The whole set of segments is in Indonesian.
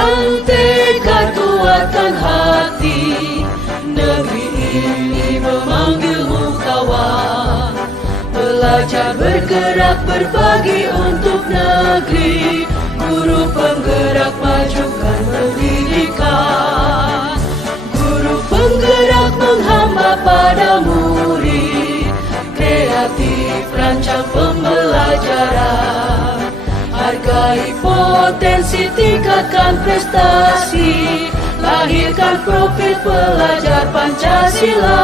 Bulatkan tekad, kuatkan hati, negeri ini memanggilmu kawan. Belajar, bergerak, berbagi untuk negeri. Guru penggerak, majukan pendidikan. Guru penggerak menghamba pada murid. Kreatif, rancang pembelajaran. Hargai potensi, tingkatkan prestasi. Lahirkan profil pelajar Pancasila.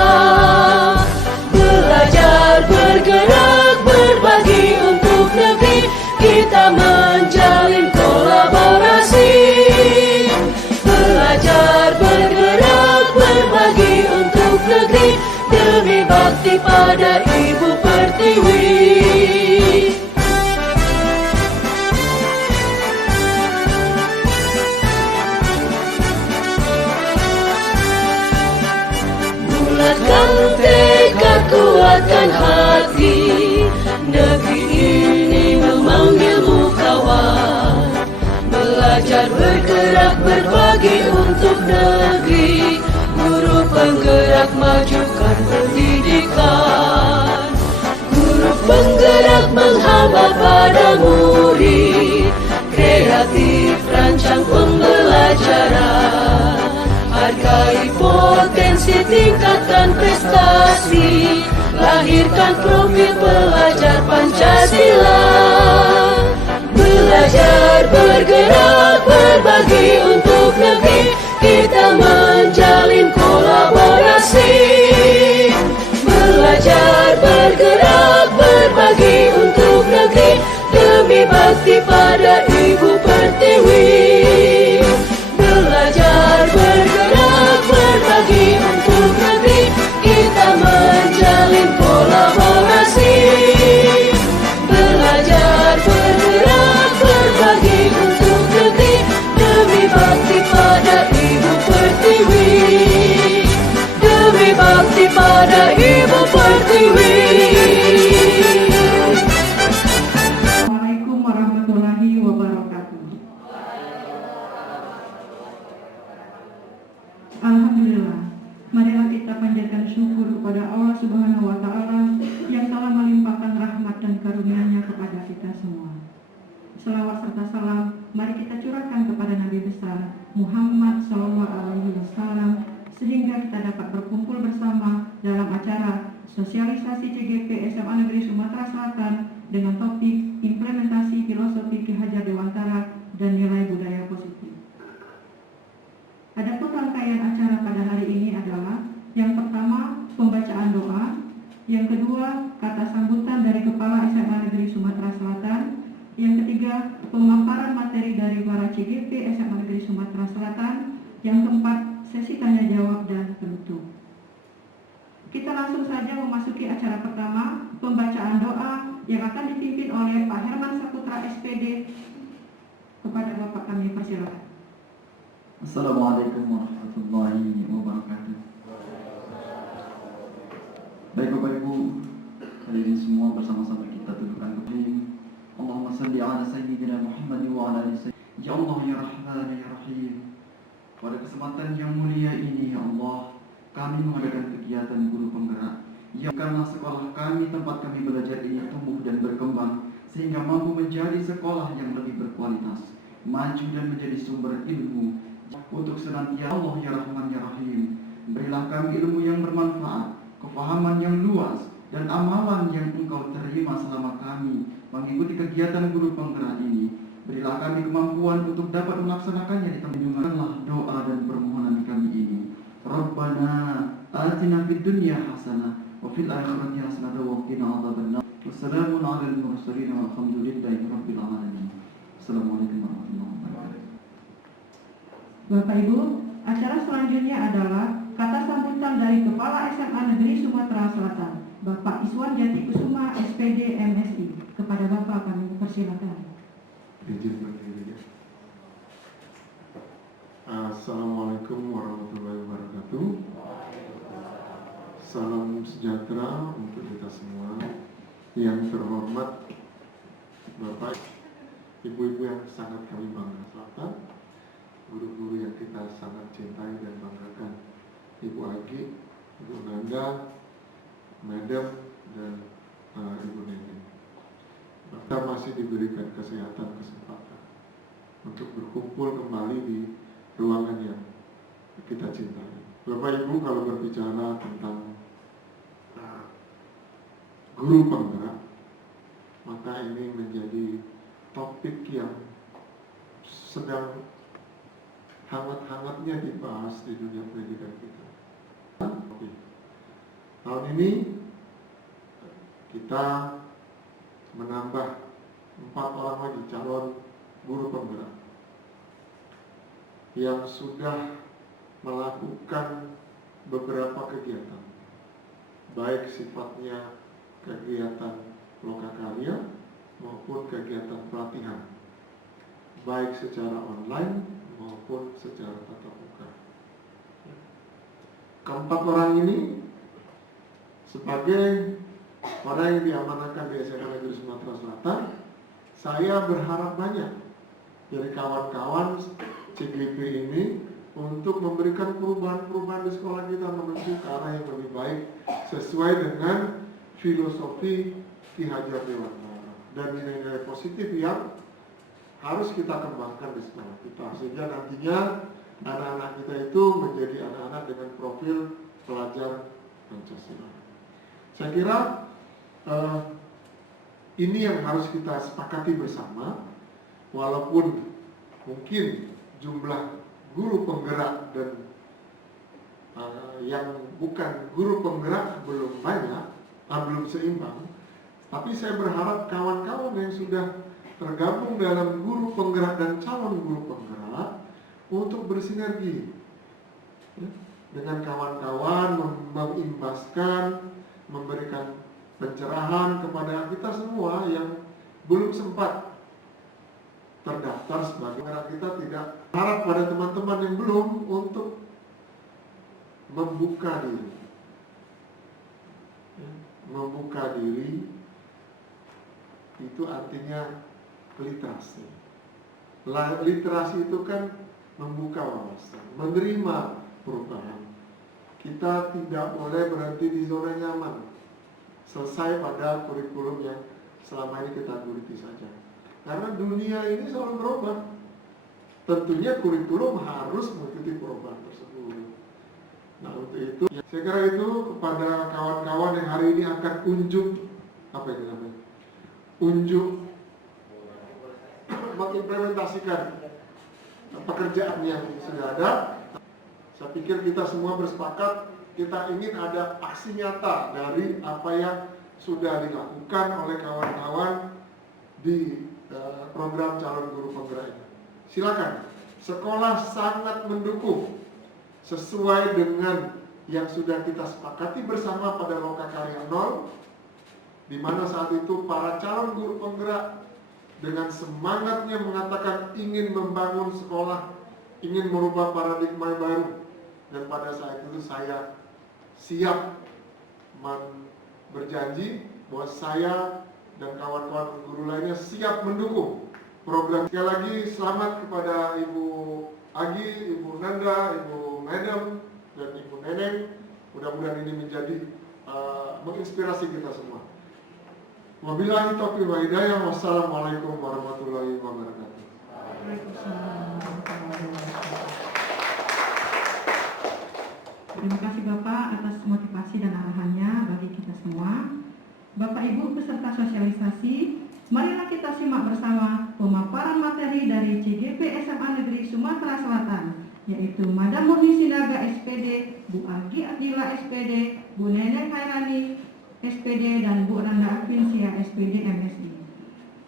Belajar, bergerak, berbagi untuk negeri. Kita menjalin kolaborasi. Belajar, bergerak, berbagi untuk negeri. Demi bakti pada Ibu Pertiwi. Bulatkan tekad, kuatkan hati, negeri ini memanggilmu kawan. Belajar, bergerak, berbagi untuk negeri. Guru penggerak, majukan pendidikan. Guru penggerak menghamba pada murid. Kreatif, rancang pembelajaran. Hargai potensi, tingkatkan prestasi. Lahirkan profil pelajar Pancasila. Belajar, bergerak, berbagi untuk negeri. Kita menjalin kolaborasi. Belajar, bergerak, berbagi untuk negeri. Demi bakti pada Ibu Pertiwi. Belajar, bergerak, berbagi untuk negeri. Kita menjalin kolaborasi. Belajar, bergerak, berbagi untuk negeri. Demi bakti pada Ibu Pertiwi. Demi bakti pada Ibu Pertiwi. Assalamualaikum warahmatullahi wabarakatuh. Alhamdulillah, marilah kita panjatkan syukur kepada Allah Subhanahu wa Ta'ala yang telah melimpahkan rahmat dan karunia-Nya kepada kita semua. Selawat serta salam mari kita curahkan kepada Nabi besar Muhammad SAW, sehingga kita dapat berkumpul bersama dalam acara sosialisasi CGP SMA Negeri Sumatera Selatan dengan topik implementasi filosofi Ki Hajar Dewantara dan nilai budaya positif. Adapun rangkaian acara pada hari ini adalah yang pertama pembacaan doa, yang kedua kata sambutan dari Kepala SMA Negeri Sumatera Selatan, yang ketiga pemaparan materi dari para CGP SMA Negeri Sumatera Selatan, yang keempat sesi tanya jawab dan penutup. Kita langsung saja memasuki acara pertama, pembacaan doa yang akan dipimpin oleh Pak Herman Saputra SPD. Kepada Bapak kami persilakan. Assalamualaikum warahmatullahi wabarakatuh. Baik Bapak Ibu, hadirin semua, bersama-sama kita tundukkan kepala. Allahumma salli ala sayyidina Muhammad wa ala ali sayyidina. Ya Allah ya Rahman ya Rahim. Pada kesempatan yang mulia ini ya Allah, kami mengadakan kegiatan guru penggerak. Ya, karena sekolah kami, tempat kami belajar ini tumbuh dan berkembang sehingga mampu menjadi sekolah yang lebih berkualitas, maju dan menjadi sumber ilmu. Untuk senantiasa Allah ya Rahman ya Rahim, berilah kami ilmu yang bermanfaat, kefahaman yang luas, dan amalan yang Engkau terima selama kami mengikuti kegiatan guru penggerak ini. Berilah kami kemampuan untuk dapat melaksanakannya di tempat. Dengarkanlah doa dan permohonan kami ini. Rabbana atina fid dunya hasanah wa fil akhirati hasanah wa qina adzabannar. Wassalamun 'alal mursalin walhamdulillahi rabbil alamin. Assalamualaikum warahmatullahi wabarakatuh. Bapak Ibu, acara selanjutnya adalah kata sambutan dari Kepala SMA Negeri Sumatera Selatan, Bapak Iswan Jati Kusuma SPD MSI. Kepada Bapak kami persilakan. Izin berdiri. Assalamualaikum warahmatullahi wabarakatuh. Salam sejahtera untuk kita semua. Yang terhormat Bapak, Ibu-ibu yang sangat kami banggakan, saya sangat cintai dan banggakan. Ibu Agi, Ibu Nanda, Madam, dan Ibu Neneng. Kita masih diberikan kesehatan, kesempatan untuk berkumpul kembali di ruangan yang kita cintai. Bapak Ibu, kalau berbicara tentang guru penggerak, maka ini menjadi topik yang sedang hangat-hangatnya dibahas di dunia pendidikan kita. Tahun ini kita menambah 4 orang lagi calon guru penggerak yang sudah melakukan beberapa kegiatan, baik sifatnya kegiatan lokakarya maupun kegiatan pelatihan, baik secara online maupun secara tatap muka. Keempat orang ini sebagai orang yang diamanahkan di SMA Negeri Sumatera Selatan, saya berharap banyak dari kawan-kawan CGP ini untuk memberikan perubahan-perubahan di sekolah kita menuju ke arah yang lebih baik sesuai dengan filosofi Ki Hajar Dewantara dan nilai-nilai positif yang harus kita kembangkan di sekolah kita, sehingga nantinya anak-anak kita itu menjadi anak-anak dengan profil pelajar Pancasila. Saya kira ini yang harus kita sepakati bersama, walaupun mungkin jumlah guru penggerak dan yang bukan guru penggerak belum banyak, belum seimbang, tapi saya berharap kawan-kawan yang sudah tergabung dalam guru penggerak dan calon guru penggerak untuk bersinergi dengan kawan-kawan, mengimbaskan, memberikan pencerahan kepada kita semua yang belum sempat terdaftar sebagai penggerak. Kita tidak harap pada teman-teman yang belum untuk membuka diri. Membuka diri itu artinya literasi. Literasi itu kan membuka wawasan, menerima perubahan. Kita tidak boleh berhenti di zona nyaman, selesai pada kurikulum yang selama ini kita geluti saja. Karena dunia ini selalu berubah. Tentunya kurikulum harus mengikuti perubahan tersebut. Nah, untuk itu, saya kira itu kepada kawan-kawan yang hari ini akan unjuk, apa itu namanya? Unjuk mengimplementasikan pekerjaan yang sudah ada. Saya pikir kita semua bersepakat, kita ingin ada aksi nyata dari apa yang sudah dilakukan oleh kawan-kawan di program calon guru penggerak ini. Silakan, sekolah sangat mendukung sesuai dengan yang sudah kita sepakati bersama pada Lokakarya 0, di mana saat itu para calon guru penggerak dengan semangatnya mengatakan ingin membangun sekolah, ingin merubah paradigma baru. Dan pada saat itu saya siap berjanji bahwa saya dan kawan-kawan guru lainnya siap mendukung program. Sekali lagi selamat kepada Ibu Agi, Ibu Nanda, Ibu Madam, dan Ibu Neneng. Mudah-mudahan ini menjadi menginspirasi kita semua. Wabillahi taufiq wal hidayah. Wassalamualaikum warahmatullahi wabarakatuh. Terima kasih Bapak atas motivasi dan arahannya bagi kita semua. Bapak Ibu peserta sosialisasi, marilah kita simak bersama pemaparan materi dari CGP SMA Negeri Sumatera Selatan, yaitu Madam Murni Sinaga SPD, Bu Agi Adila SPD, Bu Neneng Hairani SPD, dan Bu Nanda Afinsia SPD MSD.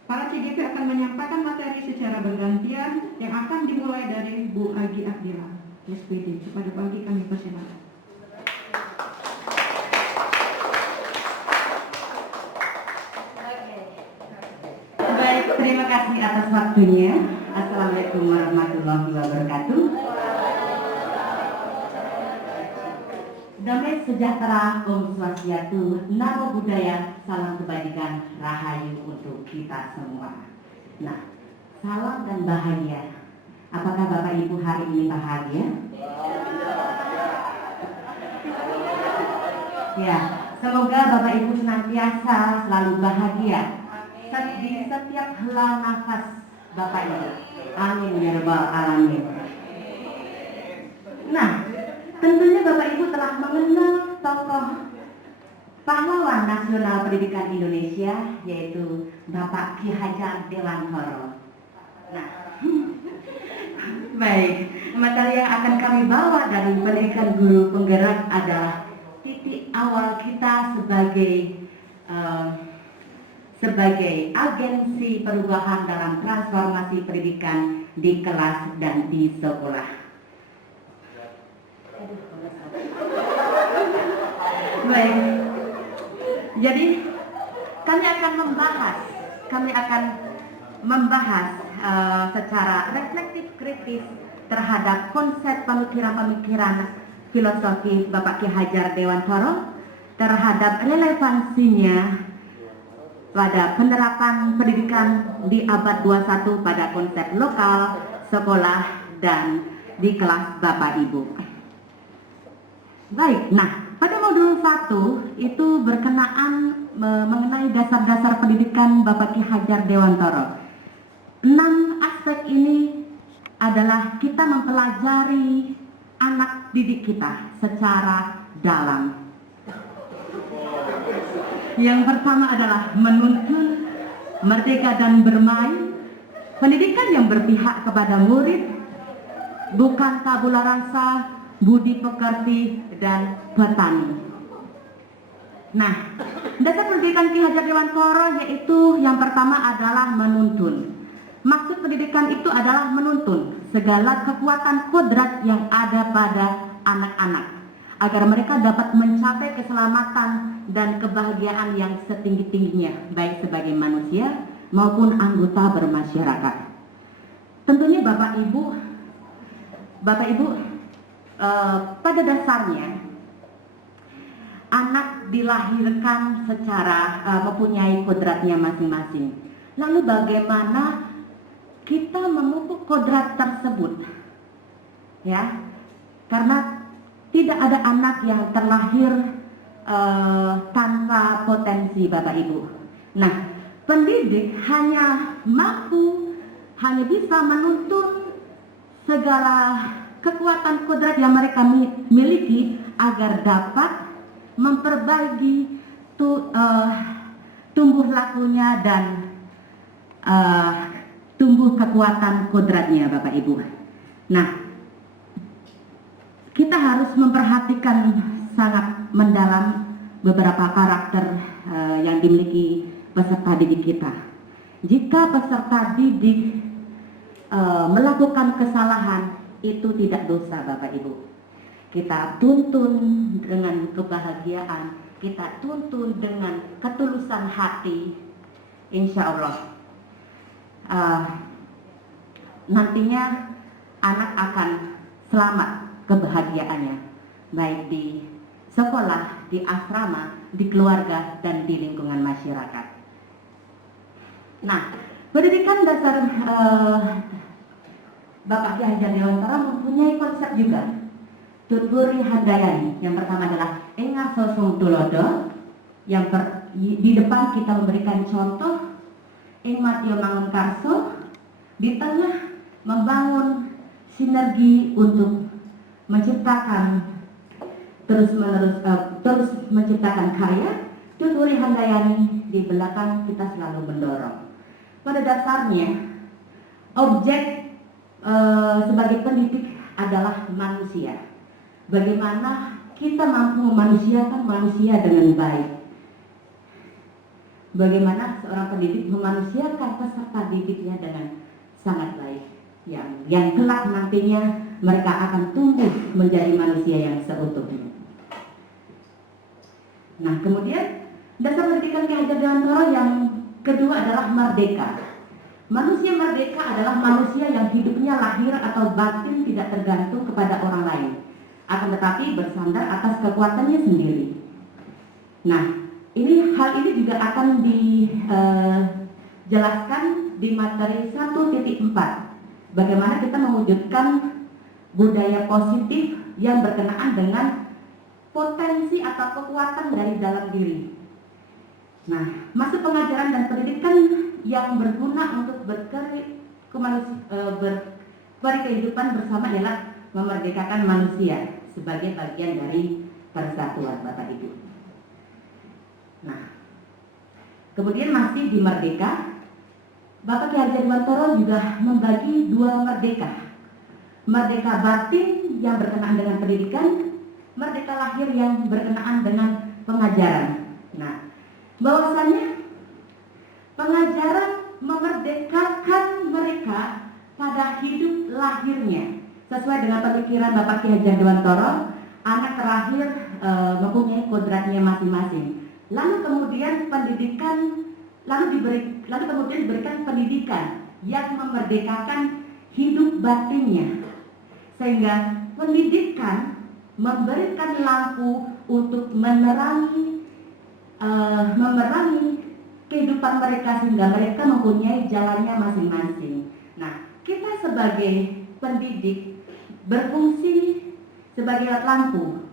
Para CGP akan menyampaikan materi secara bergantian yang akan dimulai dari Bu Agi Adila SPD. Kepada Bu Agi kami persilakan. Baik, terima kasih atas waktunya. Assalamualaikum warahmatullahi wabarakatuh. Damai sejahtera, Om Swastiastu, Namo Buddhaya, salam kebajikan, rahayu untuk kita semua. Nah, salam dan bahagia. Apakah Bapak Ibu hari ini bahagia? Ya, semoga Bapak Ibu senantiasa selalu bahagia di setiap hela nafas Bapak Ibu. Amin ya rabbal alamin. Nah, tentunya Bapak Ibu telah mengenal tokoh pahlawan nasional pendidikan Indonesia, yaitu Bapak Ki Hajar Dewantara. Nah, baik, materi yang akan kami bawa dari pendidikan guru penggerak adalah titik awal kita sebagai agensi perubahan dalam transformasi pendidikan di kelas dan di sekolah. Baik, jadi kami akan membahas secara reflektif kritis terhadap konsep pemikiran-pemikiran filosofi Bapak Ki Hajar Dewantara terhadap relevansinya pada penerapan pendidikan di abad 21 pada konsep lokal, sekolah, dan di kelas Bapak Ibu. Baik, nah pada modul 1 itu berkenaan mengenai dasar-dasar pendidikan Bapak Ki Hajar Dewantara. 6 aspek ini adalah kita mempelajari anak didik kita secara dalam. Yang pertama adalah menuntun, merdeka dan bermain, pendidikan yang berpihak kepada murid, bukan tabula rasa, budi pekerti, dan petani. Nah, dasar pendidikan Ki Hajar Dewantara yaitu yang pertama adalah menuntun. Maksud pendidikan itu adalah menuntun segala kekuatan kodrat yang ada pada anak-anak agar mereka dapat mencapai keselamatan dan kebahagiaan yang setinggi-tingginya baik sebagai manusia maupun anggota bermasyarakat. Tentunya Bapak Ibu pada dasarnya anak dilahirkan secara mempunyai kodratnya masing-masing. Lalu bagaimana kita memupuk kodrat tersebut? Ya, karena tidak ada anak yang terlahir tanpa potensi Bapak Ibu. Nah, pendidik hanya bisa menuntun segala kekuatan kodrat yang mereka miliki agar dapat memperbaiki tumbuh lakunya dan tumbuh kekuatan kodratnya Bapak Ibu. Nah, kita harus memperhatikan sangat mendalam beberapa karakter yang dimiliki peserta didik kita. Jika peserta didik melakukan kesalahan, itu tidak dosa Bapak Ibu. Kita tuntun dengan kebahagiaan, kita tuntun dengan ketulusan hati, insya Allah nantinya anak akan selamat kebahagiaannya, baik di sekolah, di asrama, di keluarga, dan di lingkungan masyarakat. Nah, pendidikan dasar Bapak Ki Hajar Dewantara mempunyai konsep juga. Tuturi handayani. Yang pertama adalah engar sosong tulodo. Di depan kita memberikan contoh. Engmatio mangun karso. Di tengah membangun sinergi untuk menciptakan terus menciptakan karya. Tuturi handayani. Di belakang kita selalu mendorong. Pada dasarnya objek sebagai pendidik adalah manusia. Bagaimana kita mampu memanusiakan manusia dengan baik. Bagaimana seorang pendidik memanusiakan peserta didiknya dengan sangat baik. Yang kelak nantinya mereka akan tumbuh menjadi manusia yang seutuhnya. Nah, kemudian dasar pendidikan Ki Hajar Dewantara yang kedua adalah merdeka. Manusia merdeka adalah manusia yang hidupnya lahir atau batin tidak tergantung kepada orang lain, akan tetapi bersandar atas kekuatannya sendiri. Nah, hal ini juga akan dijelaskan di materi 1.4 bagaimana kita mewujudkan budaya positif yang berkenaan dengan potensi atau kekuatan dari dalam diri. Nah, maksud pengajaran dan pendidikan yang berguna untuk berkehidupan bersama ialah memerdekakan manusia sebagai bagian dari persatuan, Bapak Ibu. Nah, kemudian masih di Merdeka, Bapak Ki Hajar Dewantara juga membagi dua merdeka. Merdeka batin yang berkenaan dengan pendidikan, merdeka lahir yang berkenaan dengan pengajaran. Nah, bahwasanya pengajaran memerdekakan mereka pada hidup lahirnya. Sesuai dengan pemikiran Bapak Ki Hajar Dewantara, anak terakhir mempunyai kodratnya masing-masing. Lalu kemudian kemudian diberikan pendidikan yang memerdekakan hidup batinnya. Sehingga pendidikan memberikan lampu untuk memerangi kehidupan mereka sehingga mereka mempunyai jalannya masing-masing. Nah, kita sebagai pendidik berfungsi sebagai lampu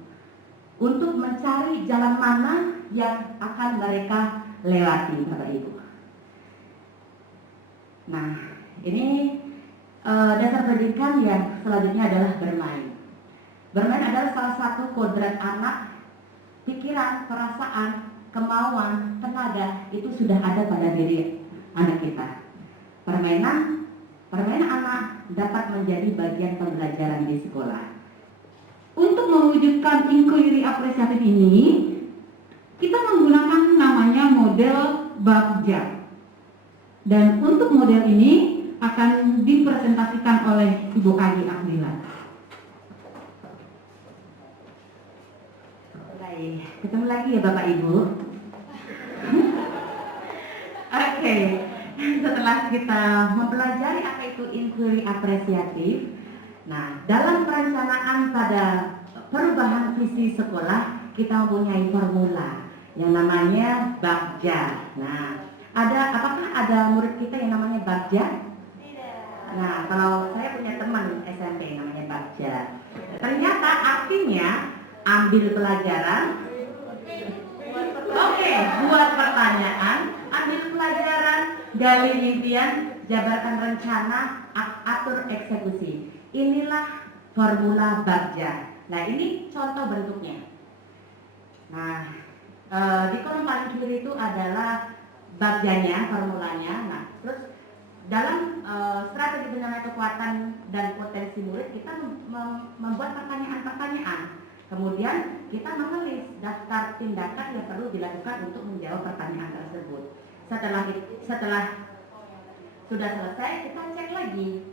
untuk mencari jalan mana yang akan mereka lewati, Bapak Ibu. Nah, ini dasar pendidikan yang selanjutnya adalah bermain. Bermain adalah salah satu kodrat anak. Pikiran, perasaan, kemauan, tenaga itu sudah ada pada diri anak kita. Permainan anak dapat menjadi bagian pembelajaran di sekolah. Untuk mewujudkan inquiry apresiatif ini, kita menggunakan namanya model Bagja. Dan untuk model ini akan dipresentasikan oleh Ibu Agi Akmila. Baik, ketemu lagi ya Bapak Ibu. Oke, setelah kita mempelajari apa itu inquiry apresiatif, nah dalam perencanaan pada perubahan visi sekolah kita mempunyai formula yang namanya Bagja. Nah, apakah ada murid kita yang namanya Bagja? Nah, kalau saya punya teman SMP namanya Bagja. Ternyata artinya ambil pelajaran. Oke, buat pertanyaan, ambil pelajaran, gali impian, jabarkan rencana, atur eksekusi. Inilah formula Bagja. Nah, ini contoh bentuknya. Nah, di kolom paling kiri itu adalah Bagjanya, formulanya. Nah, terus dalam strategi penilaian kekuatan dan potensi murid kita membuat pertanyaan-pertanyaan. Kemudian kita menulis daftar tindakan yang perlu dilakukan untuk menjawab pertanyaan tersebut. Setelah sudah selesai, kita cek lagi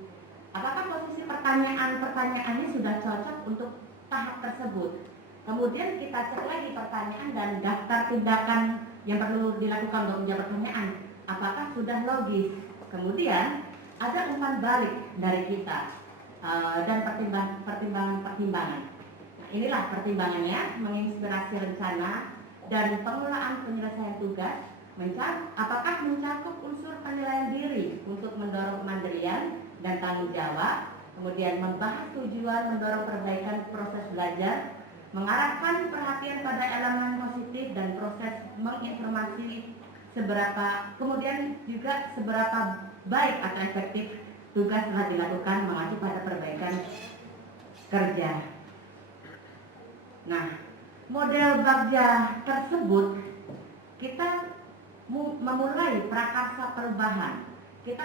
apakah posisi pertanyaannya sudah cocok untuk tahap tersebut. Kemudian kita cek lagi pertanyaan dan daftar tindakan yang perlu dilakukan untuk menjawab pertanyaan apakah sudah logis. Kemudian ada umpan balik dari kita dan pertimbangan-pertimbangan. Nah, inilah pertimbangannya, menginspirasi rencana dan pengelolaan penyelesaian tugas, apakah mencakup unsur penilaian diri untuk mendorong kemandirian dan tanggung jawab, kemudian membahas tujuan mendorong perbaikan proses belajar, mengarahkan perhatian pada elemen positif dan proses menginformasi kemudian juga seberapa baik atau efektif tugas telah dilakukan mengacu pada perbaikan kerja. Nah, model Bagja tersebut kita memulai prakarsa perubahan. Kita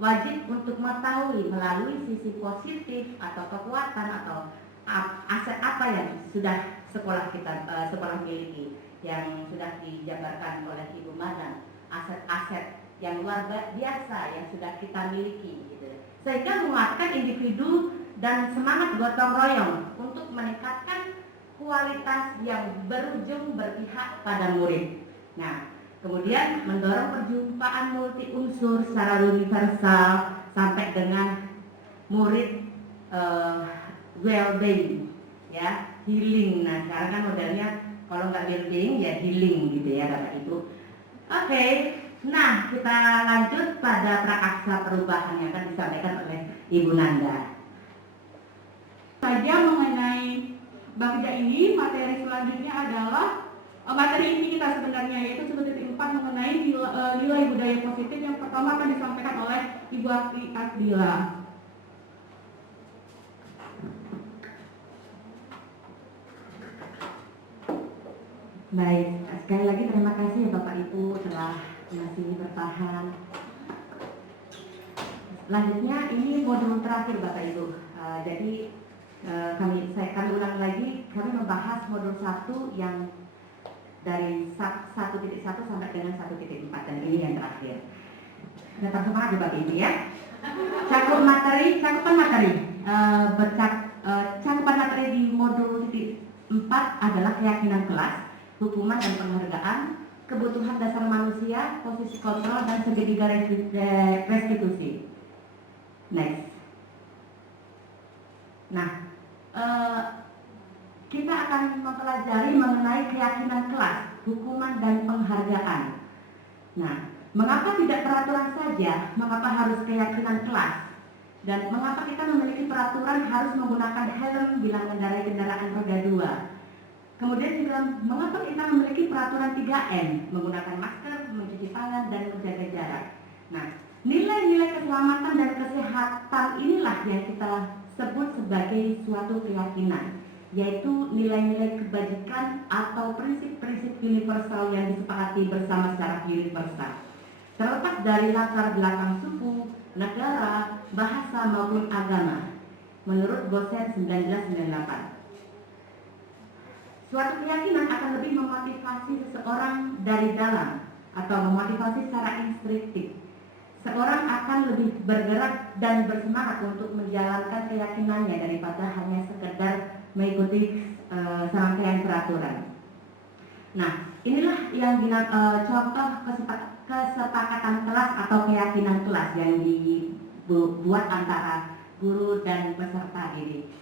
wajib untuk mengetahui melalui sisi positif atau kekuatan atau aset apa yang sudah sekolah miliki, yang sudah dijabarkan oleh Ibu Madam, aset-aset yang luar biasa yang sudah kita miliki, gitu. Sehingga menguatkan individu dan semangat gotong royong untuk meningkatkan kualitas yang berujung berpihak pada murid. Nah, kemudian mendorong perjumpaan multi unsur secara universal sampai dengan murid well-being, ya, healing. Nah, sekarang kan modelnya kalau nggak well-being ya healing gitu ya Bapak Ibu. Oke, Nah, kita lanjut pada prakarsa perubahan yang akan disampaikan oleh Ibu Nanda. Saja mengenai Bagja ini, materi selanjutnya adalah materi inti kita sebenarnya, yaitu subtema 4 mengenai nilai budaya positif. Yang pertama akan disampaikan oleh Ibu Akdila. Baik, sekali lagi terima kasih ya Bapak Ibu telah masih bertahan. Selanjutnya ini modul terakhir Bapak Ibu. Jadi kami ulang lagi, kami membahas modul 1 yang dari 1.1 sampai dengan 1.4 dan ini yang terakhir. Tetap semangat ya Bapak Ibu ya. Cakupan materi, cakupan materi di modul 4 adalah keyakinan kelas, hukuman dan penghargaan, kebutuhan dasar manusia, posisi kontrol, dan segitiga restitusi. Next. Nah, kita akan mempelajari mengenai keyakinan kelas, hukuman dan penghargaan. Nah, mengapa tidak peraturan saja? Mengapa harus keyakinan kelas? Dan mengapa kita memiliki peraturan harus menggunakan helm bila mengendarai kendaraan roda 2? Kemudian juga mengapa kita memiliki peraturan 3M, menggunakan masker, mencuci tangan, dan menjaga jarak. Nah, nilai-nilai keselamatan dan kesehatan inilah yang kita sebut sebagai suatu keyakinan, yaitu nilai-nilai kebajikan atau prinsip-prinsip universal yang disepakati bersama secara universal. Terlepas dari latar belakang suku, negara, bahasa maupun agama, menurut Gosen 1998. Suatu keyakinan akan lebih memotivasi seseorang dari dalam atau memotivasi secara instinktif. Seorang akan lebih bergerak dan bersemangat untuk menjalankan keyakinannya daripada hanya sekedar mengikuti serangkaian peraturan. Nah, inilah yang contoh kesepakatan kelas atau keyakinan kelas yang dibuat antara guru dan peserta didik.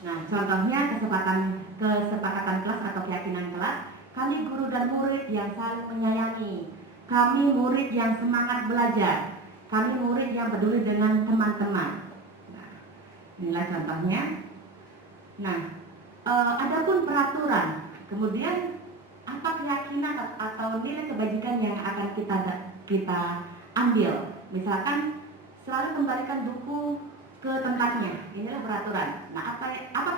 Nah, contohnya kesepakatan kelas atau keyakinan kelas, kami guru dan murid yang saling menyayangi, kami murid yang semangat belajar, kami murid yang peduli dengan teman-teman. Nah, inilah contohnya. Nah, adapun peraturan, kemudian apa keyakinan atau nilai kebajikan yang akan kita ambil? Misalkan selalu kembalikan buku ke tempatnya, inilah peraturan. Nah, apa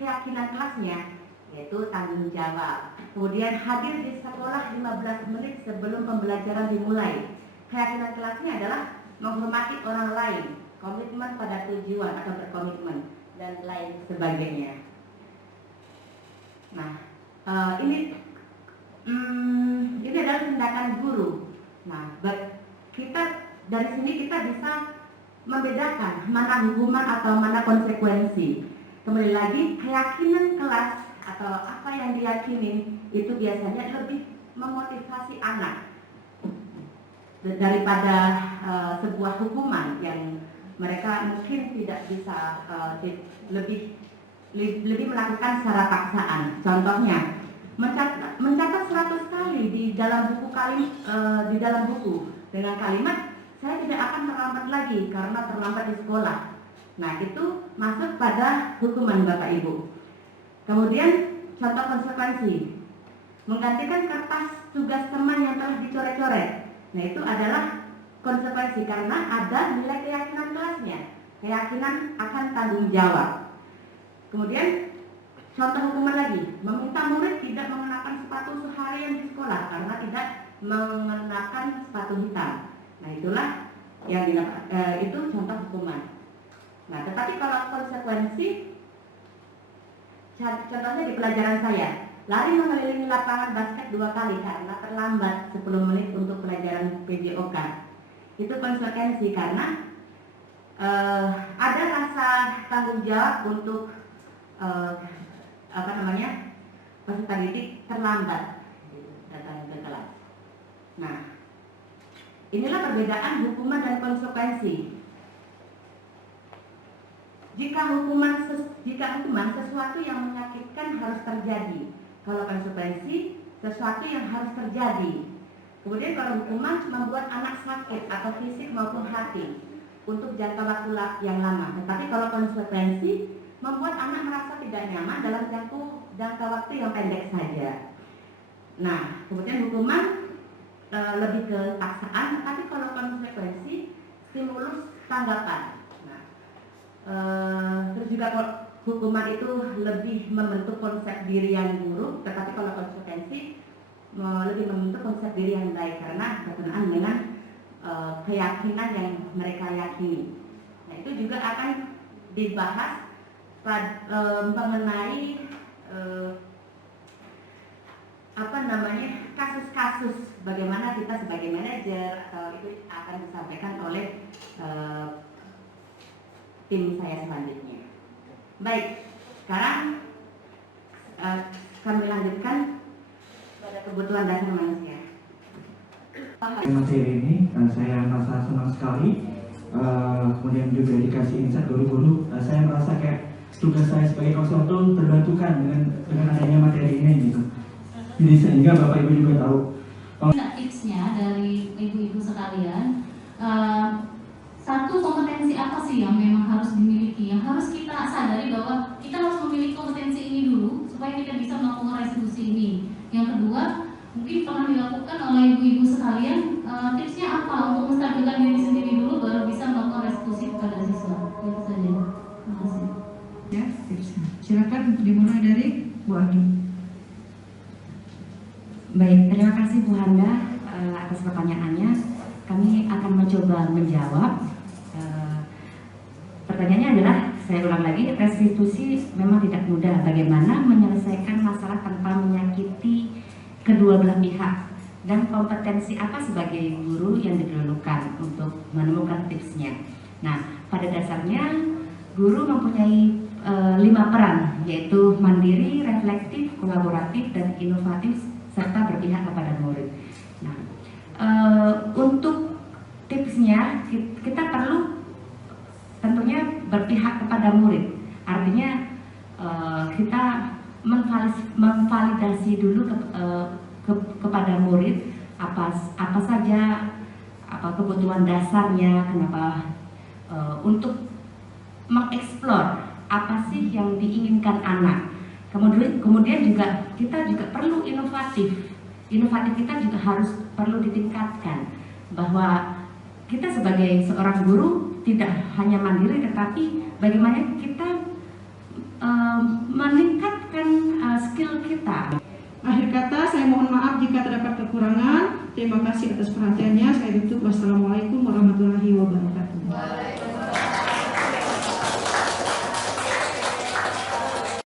keyakinan kelasnya? Yaitu tanggung jawab. Kemudian hadir di sekolah 15 menit sebelum pembelajaran dimulai. Keyakinan kelasnya adalah menghormati orang lain, komitmen pada tujuan atau berkomitmen, dan lain sebagainya. Nah, ini adalah tindakan guru. Nah, kita dari sini kita bisa membedakan mana hukuman atau mana konsekuensi. Kembali lagi, keyakinan kelas atau apa yang diyakini itu biasanya lebih memotivasi anak daripada sebuah hukuman yang mereka mungkin tidak bisa lebih melakukan secara paksaan. Contohnya, mencatat 100 kali di dalam buku dengan kalimat saya tidak akan terlambat lagi karena terlambat di sekolah. Nah, itu masuk pada hukuman Bapak Ibu. Kemudian contoh konsekuensi, menggantikan kertas tugas teman yang telah dicoret-coret. Nah, itu adalah konsekuensi karena ada nilai keyakinan kelasnya, keyakinan akan tanggung jawab. Kemudian contoh hukuman lagi, meminta murid tidak mengenakan sepatu seharian di sekolah karena tidak mengenakan sepatu hitam. Nah, itulah yang itu contoh hukuman. Nah, tetapi kalau konsekuensi, contohnya di pelajaran saya, lari mengelilingi lapangan basket 2 kali karena terlambat 10 menit untuk pelajaran PJOK. Itu konsekuensi karena ada rasa tanggung jawab untuk peserta didik terlambat datang ke kelas. Nah, inilah perbedaan hukuman dan konsekuensi. Jika hukuman sesuatu yang menyakitkan harus terjadi. Kalau konsekuensi sesuatu yang harus terjadi. Kemudian kalau hukuman membuat anak sakit atau fisik maupun hati untuk jangka waktu yang lama. Tetapi kalau konsekuensi membuat anak merasa tidak nyaman dalam jangka waktu yang pendek saja. Nah, kemudian hukuman lebih ke paksaan, tapi kalau konsekuensi stimulus tanggapan. Nah, terus juga hukuman itu lebih membentuk konsep diri yang buruk, tetapi kalau konsekuensi lebih membentuk konsep diri yang baik karena berkenaan dengan keyakinan yang mereka yakini. Nah, itu juga akan dibahas mengenai kasus-kasus bagaimana kita sebagai manajer atau itu akan disampaikan oleh tim saya selanjutnya. Baik, sekarang kami lanjutkan pada kebutuhan dasar manusia. Materi ini saya merasa senang sekali, kemudian juga dikasih insight guru-guru. Saya merasa kayak tugas saya sebagai konsultan terbantukan dengan adanya materi ini gitu. Jadi sehingga Bapak Ibu juga tahu. Tipsnya dari ibu-ibu sekalian, satu kompetensi apa sih yang memang harus dimiliki, yang harus kita sadari bahwa kita harus memiliki kompetensi ini dulu supaya kita bisa melakukan restitusi ini. Yang kedua, mungkin pernah dilakukan oleh ibu-ibu sekalian, tipsnya apa untuk menstabilkan diri sendiri dulu baru bisa melakukan restitusi kepada siswa. Itu saja. Terima kasih. Ya, tipsnya. Silakan dimulai dari Bu Agi. Baik, terima kasih Bu Handa atas pertanyaannya. Kami akan mencoba menjawab. Pertanyaannya adalah, saya ulang lagi, restitusi memang tidak mudah. Bagaimana menyelesaikan masalah tanpa menyakiti kedua belah pihak, dan kompetensi apa sebagai guru yang diperlukan untuk menemukan tipsnya. Nah, pada dasarnya guru mempunyai 5 peran, yaitu mandiri, reflektif, kolaboratif, dan inovatif, serta berpihak kepada murid. Nah, untuk tipsnya kita perlu tentunya berpihak kepada murid. Artinya kita memvalidasi dulu kepada murid apa saja kebutuhan dasarnya, kenapa untuk mengeksplor apa sih yang diinginkan anak. Kemudian juga kita juga perlu inovatif kita juga harus perlu ditingkatkan, bahwa kita sebagai seorang guru tidak hanya mandiri, tetapi bagaimana kita meningkatkan skill kita. Akhir kata, saya mohon maaf jika terdapat kekurangan. Terima kasih atas perhatiannya. Saya tutup. Wassalamualaikum